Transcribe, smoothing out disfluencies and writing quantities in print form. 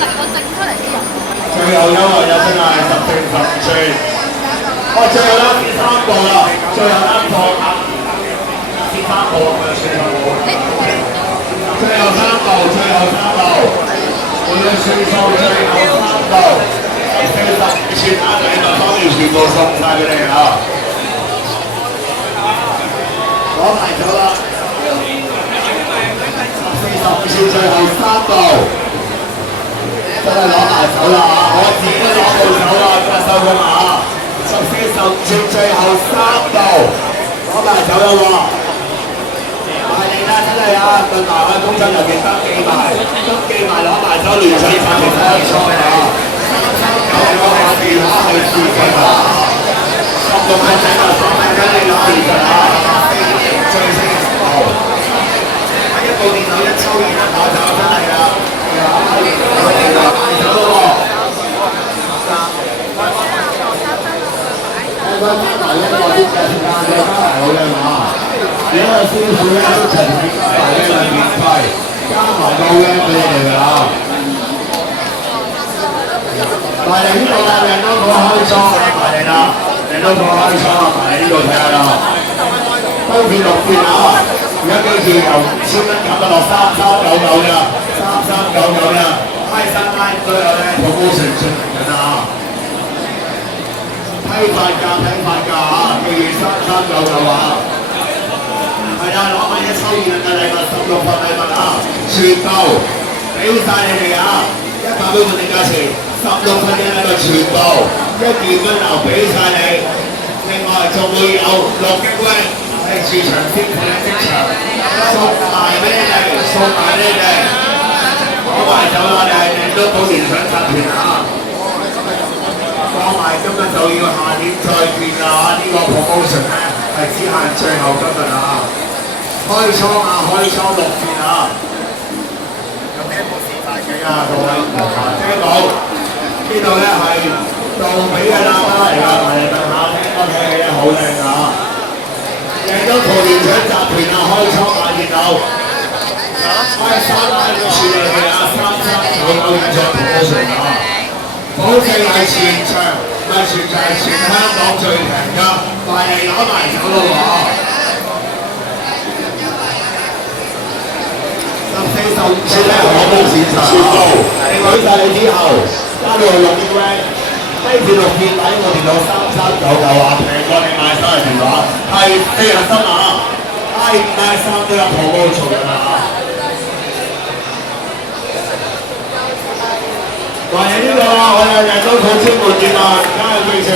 最後優惠日真係14、15寸。哦，最後啦，第三步啦，最後一步啊，第三步啊，最後三步，我嘅算數最後三步，45寸啱禮物方面全部送晒俾你啊！攞埋咗啦，45寸最後三步，真係攞埋手啦啊！我自己都攞到手啦，今日收工啊！15寸最後三步，攞埋手啦喎！快啲啦，真係啊！問埋我公司入邊登記埋攞埋手聯繫發票開倉啊！39個電話係視頻啊！16個仔啊，跟你攞視頻啊！最升10號，一部電腦一抽二一打就真係啦！我哋攞埋手啦喎！加埋一個啲嘅時間再加埋好嘅嘛，而家個師傅咧都陳列加埋嘅係免費，加埋個 RAM 俾你哋㗎啦。埋嚟呢度啦，靚到我開倉啦，埋嚟啦，靚到我開倉啦，埋嚟呢度睇下啦。都片6片啊！而家記住由5000蚊減到落3399㗎，3399㗎，開新拉都有咧promotion出嚟㗎咋。批發價啊！記住3399啊！係啊，攞埋一抽二嘅禮物，16份禮物啊！全部俾晒你哋啊！100蚊半定價錢，16份嘅禮物全部1件蚊頭俾晒你。另外仲會有6GB 係市場先睇即場，送埋俾你哋，攞埋走啦！你係靚都保連想集團啊！講埋今日就要下年再見啦！呢個 promotion 咧係只限最後今日啊！開倉啊！開倉6片啊！有咩冇示範嘅啊？各位聽到呢度咧係杜比嘅喇叭嚟㗎，嚟問下聽歌聽嘅嘢好靚㗎！贏咗桃園搶集團啊！開倉買熱鬧，開3萬嘅處理器啊！3399嘅 promotion 啊！保證係全場，係全香港最平㗎，快嚟攞埋手咯喎！14、15寸咧，我冇市場，你舉晒你之後，加到6GB，低至6片底，我電腦3399啊，平過你買手提電話，係4人心啊！I53都有 promotion 㗎啦！嚟呢度啦，我哋人都好招門店啊，而家記住。